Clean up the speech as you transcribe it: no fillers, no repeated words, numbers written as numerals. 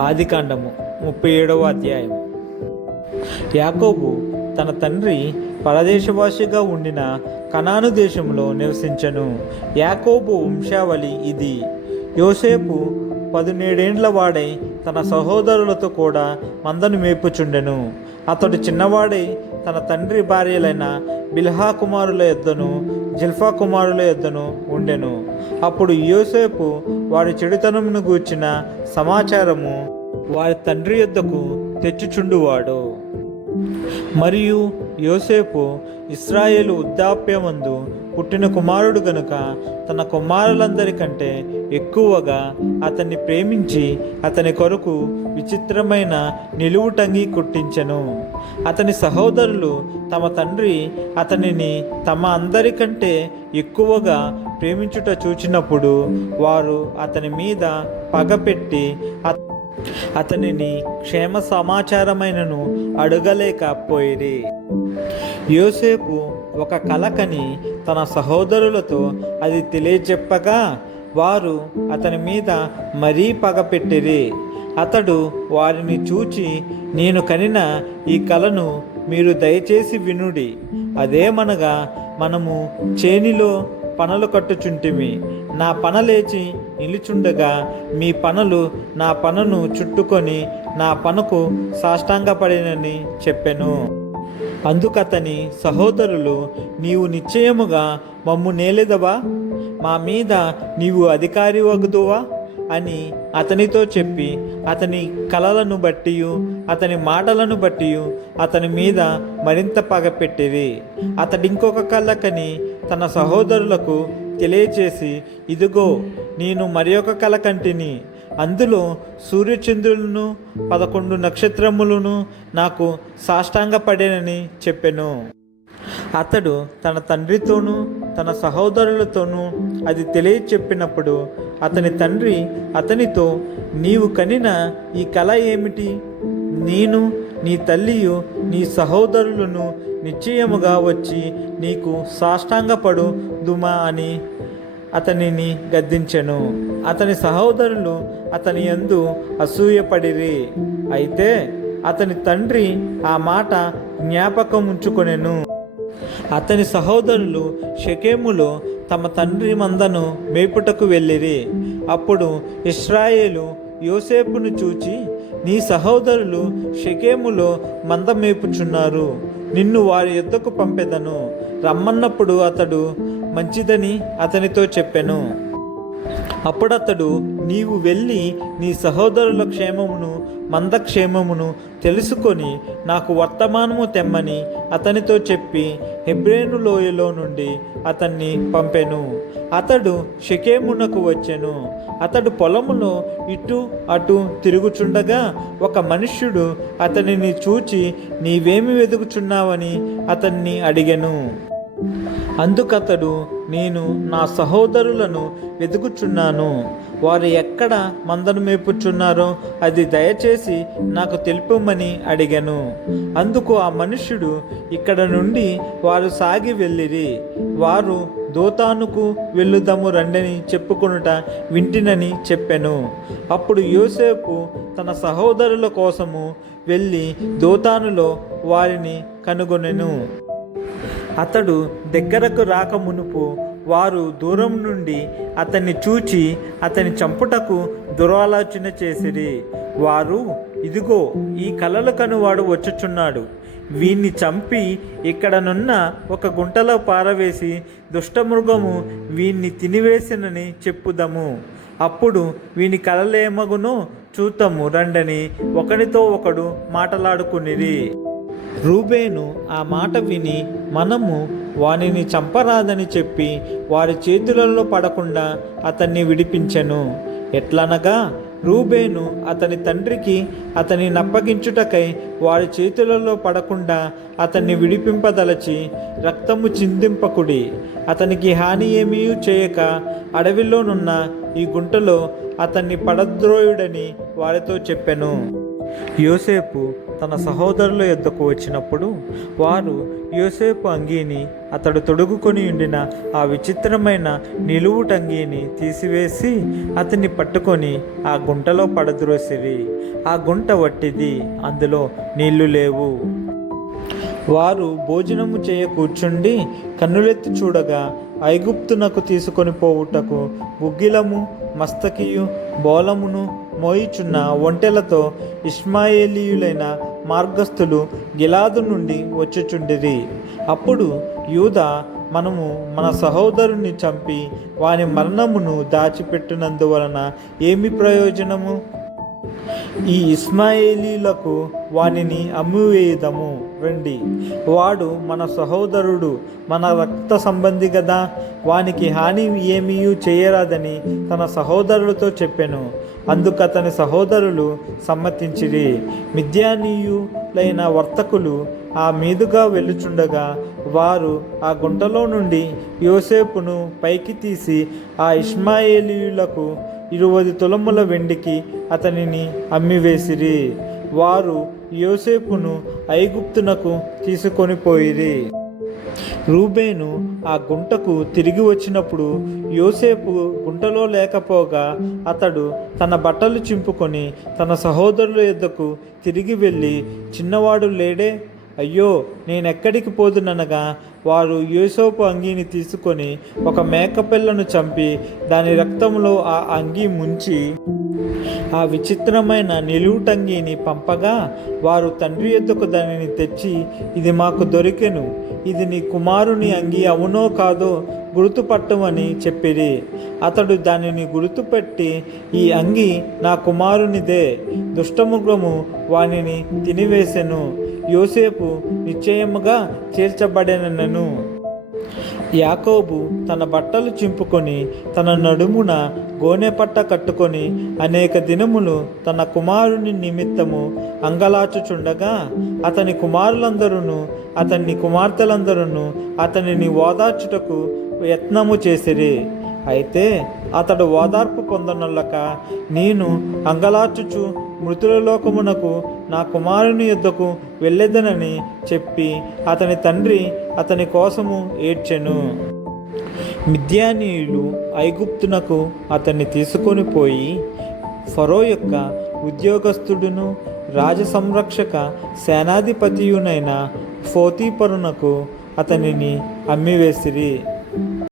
ఆదికాండము 37వ అధ్యాయం. యాకోబు తన తండ్రి పరదేశవాసిగా ఉండిన కనాను దేశంలో నివసించెను. యాకోబు వంశావళి ఇది. యోసేపు 17 వాడై తన సహోదరులతో కూడా మందను మేపుచుండెను. అతడు చిన్నవాడై తన తండ్రి భార్యలైన బిల్హా కుమారుల యొద్దను జిల్ఫా కుమారుల యొద్దను ఉండెను. అప్పుడు యోసేపు వారి చెడుతనమును గూర్చిన సమాచారము వారి తండ్రి యొద్దకు తెచ్చుచుండువాడు. మరియు యోసేపు ఇశ్రాయేలు వృద్ధాప్యమందు పుట్టిన కుమారుడు గనుక తన కుమారులందరికంటే ఎక్కువగా అతన్ని ప్రేమించి అతని కొరకు విచిత్రమైన నిలువుటంగి కుట్టించెను. అతని సహోదరులు తమ తండ్రి అతనిని తమ అందరికంటే ఎక్కువగా ప్రేమించుట చూచినప్పుడు వారు అతని మీద పగపెట్టి అతనిని క్షేమ సమాచారమైనను అడగలేకపోయిరి. యోసేపు ఒక కల కని తన సహోదరులతో అది తెలియచెప్పగా వారు అతని మీద మరీ పగపెట్టిరి. అతడు వారిని చూచి, నేను కనిన ఈ కలను మీరు దయచేసి వినుడి. అదేమనగా, మనము చేనిలో పనలు కట్టుచుంటిమి. నా పన లేచి నిలుచుండగా మీ పనులు నా పనును చుట్టుకొని నా పనుకు సాష్టాంగపడినని చెప్పెను. అందుకతని సహోదరులు, నీవు నిశ్చయముగా మమ్ము నేలెదవా? మా మీద నీవు అధికారి వగుదువా అని అతనితో చెప్పి అతని కలలను బట్టి అతని మాటలను బట్టి అతని మీద మరింత పగపెట్టిరి. అతడింకొక కలకని తన సహోదరులకు తెలియచేసి, ఇదిగో నేను మరి ఒక కల కంటిని. అందులో సూర్యచంద్రులను 11 నక్షత్రములను నాకు సాష్టాంగపడేనని చెప్పెను. అతడు తన తండ్రితోనూ తన సహోదరులతోనూ అది తెలియచెప్పినప్పుడు అతని తండ్రి అతనితో, నీవు కనిన ఈ కల ఏమిటి? నేను నీ తల్లియు నీ సహోదరులను నిశ్చయముగా వచ్చి నీకు సాష్టాంగపడు దుమా అని అతనిని గద్దించెను. అతని సహోదరులు అతని యందు అసూయపడిరి. అయితే అతని తండ్రి ఆ మాట జ్ఞాపకం ఉంచుకొనెను. అతని సహోదరులు షెకెములో తమ తండ్రి మందను మేపుటకు వెళ్ళిరి. అప్పుడు ఇశ్రాయేలు యోసేపును చూచి, నీ సహోదరులు షెకెములో మంద మేపుచున్నారు, నిన్ను వారి యొద్దకు పంపెదను రమ్మన్నప్పుడు అతడు మంచిదని అతనితో చెప్పెను. అప్పుడతడు, నీవు వెళ్ళి నీ సహోదరుల క్షేమమును మంద క్షేమమును తెలుసుకొని నాకు వర్తమానము తెమ్మని అతనితో చెప్పి హెబ్రోను లోయలో నుండి అతన్ని పంపెను. అతడు షెకెమునకు వచ్చెను. అతడు పొలములో ఇటు అటు తిరుగుచుండగా ఒక మనుష్యుడు అతనిని చూచి, నీవేమి వెతుకుచున్నావని అతన్ని అడిగెను. అందుకతడు, నేను నా సహోదరులను వెతుకుచున్నాను. వారు ఎక్కడ మందను మేపుచున్నారో అది దయచేసి నాకు తెలుపమని అడిగాను. అందుకు ఆ మనుష్యుడు, ఇక్కడ నుండి వారు సాగి వెళ్ళిరి. వారు దోతానుకు వెళ్ళుదము రండని చెప్పుకొనుట వింటినని చెప్పెను. అప్పుడు యోసేపు తన సహోదరుల కోసము వెళ్ళి దోతానులో వారిని కనుగొనెను. అతడు దగ్గరకు రాక మునుపు వారు దూరం నుండి అతన్ని చూచి అతని చంపుటకు దురాలోచన చేసిరి. వారు, ఇదిగో ఈ కలలు కనువాడు వచ్చుచున్నాడు, వీణ్ణి చంపి ఇక్కడనున్న ఒక గుంటలో పారవేసి దుష్టమృగము వీణ్ణి తినివేసినని చెప్పుదము. అప్పుడు వీని కలలేమగునో చూద్దాము రండని ఒకనితో ఒకడు మాటలాడుకునిరి. రూబేను ఆ మాట విని, మనము వానిని చంపరాదని చెప్పి వారి చేతులలో పడకుండా అతన్ని విడిపించెను. ఎట్లనగా, రూబేను అతని తండ్రికి అతని నప్పగించుటకై వారి చేతులలో పడకుండా అతన్ని విడిపింపదలచి, రక్తము చిందింపకుడి, అతనికి హాని ఏమీ చేయక అడవిలోనున్న ఈ గుంటలో అతన్ని పడద్రోయుడని వారితో చెప్పెను. యోసేపు తన సహోదరుల యొద్దకు వచ్చినప్పుడు వారు యోసేపు అంగీని, అతడు తొడుగుకొని ఉండిన ఆ విచిత్రమైన నిలువుటంగీని తీసివేసి అతన్ని పట్టుకొని ఆ గుంటలో పడద్రోసిరి. ఆ గుంట వట్టిది, అందులో నీళ్లు లేవు. వారు భోజనము చేయ కూర్చుండి కన్నులెత్తి చూడగా ఐగుప్తునకు తీసుకొని పోవుటకు గుగ్గిలము, మస్తకియు, బోలమును మోయిచున్న ఒంటెలతో ఇష్మాయేలీయులైన మార్గస్థులు గిలాదు నుండి వచ్చుచుండిరి. అప్పుడు యూదా, మనము మన సహోదరుని చంపి వాని మరణమును దాచిపెట్టినందువలన ఏమి ప్రయోజనము? ఈ ఇష్మాయేలీలకు వానిని అమ్మివేయుదము రండి. వాడు మన సహోదరుడు, మన రక్త సంబంధి గదా, వానికి హాని ఏమీ చేయరాదని తన సహోదరులతో చెప్పెను. అందుకు అతని సహోదరులు సమ్మతించిరి. మిద్యానీయులైన వర్తకులు ఆ మీదుగా వెళ్ళుచుండగా వారు ఆ గుంటలో నుండి యోసేపును పైకి తీసి ఆ ఇష్మాయేలీయులకు 20 తులముల వెండికి అతనిని అమ్మివేసిరి. వారు యోసేపును ఐగుప్తునకు తీసుకొని పోయిరి. రూబేను ఆ గుంటకు తిరిగి వచ్చినప్పుడు యోసేపు గుంటలో లేకపోగా అతడు తన బట్టలు చింపుకొని తన సహోదరుల యొద్దకు తిరిగి వెళ్ళి, చిన్నవాడు లేడే? అయ్యో, నేనెక్కడికి పోదుననగా వారు యోసేపు అంగీని తీసుకొని ఒక మేకపిల్లను చంపి దాని రక్తంలో ఆ అంగీ ముంచి ఆ విచిత్రమైన నిలువుటంగీని పంపగా వారు తండ్రి యొద్దకు దానిని తెచ్చి, ఇది మాకు దొరికెను, ఇది నీ కుమారుని అంగీ అవునో కాదో గుర్తుపట్టమని చెప్పిరి. అతడు దానిని గుర్తుపెట్టి, ఈ అంగీ నా కుమారునిదే, దుష్టమృగము వానిని తినివేసెను, యోసేపు నిశ్చయముగా చేర్చబడెనెను. యాకోబు తన బట్టలు చింపుకొని తన నడుమున గోనెపట్ట కట్టుకొని అనేక దినములు తన కుమారుని నిమిత్తము అంగలాచుచుండగా అతని కుమారులందరూ అతని కుమార్తెలందరూ అతనిని ఓదార్చుటకు యత్నము చేసిరి. అయితే అతడు ఓదార్పు పొందనొల్లక, నేను అంగలార్చుచు మృతుల లోకమునకు నా కుమారుని యొద్దకు వెళ్ళెదనని చెప్పి అతని తండ్రి అతని కోసము ఏడ్చెను. మిద్యానీయులు ఐగుప్తునకు అతన్ని తీసుకొని పోయి ఫరో యొక్క ఉద్యోగస్తుడును రాజసంరక్షక సేనాధిపతియునైన పోతీఫరునకు అతనిని అమ్మివేసిరి.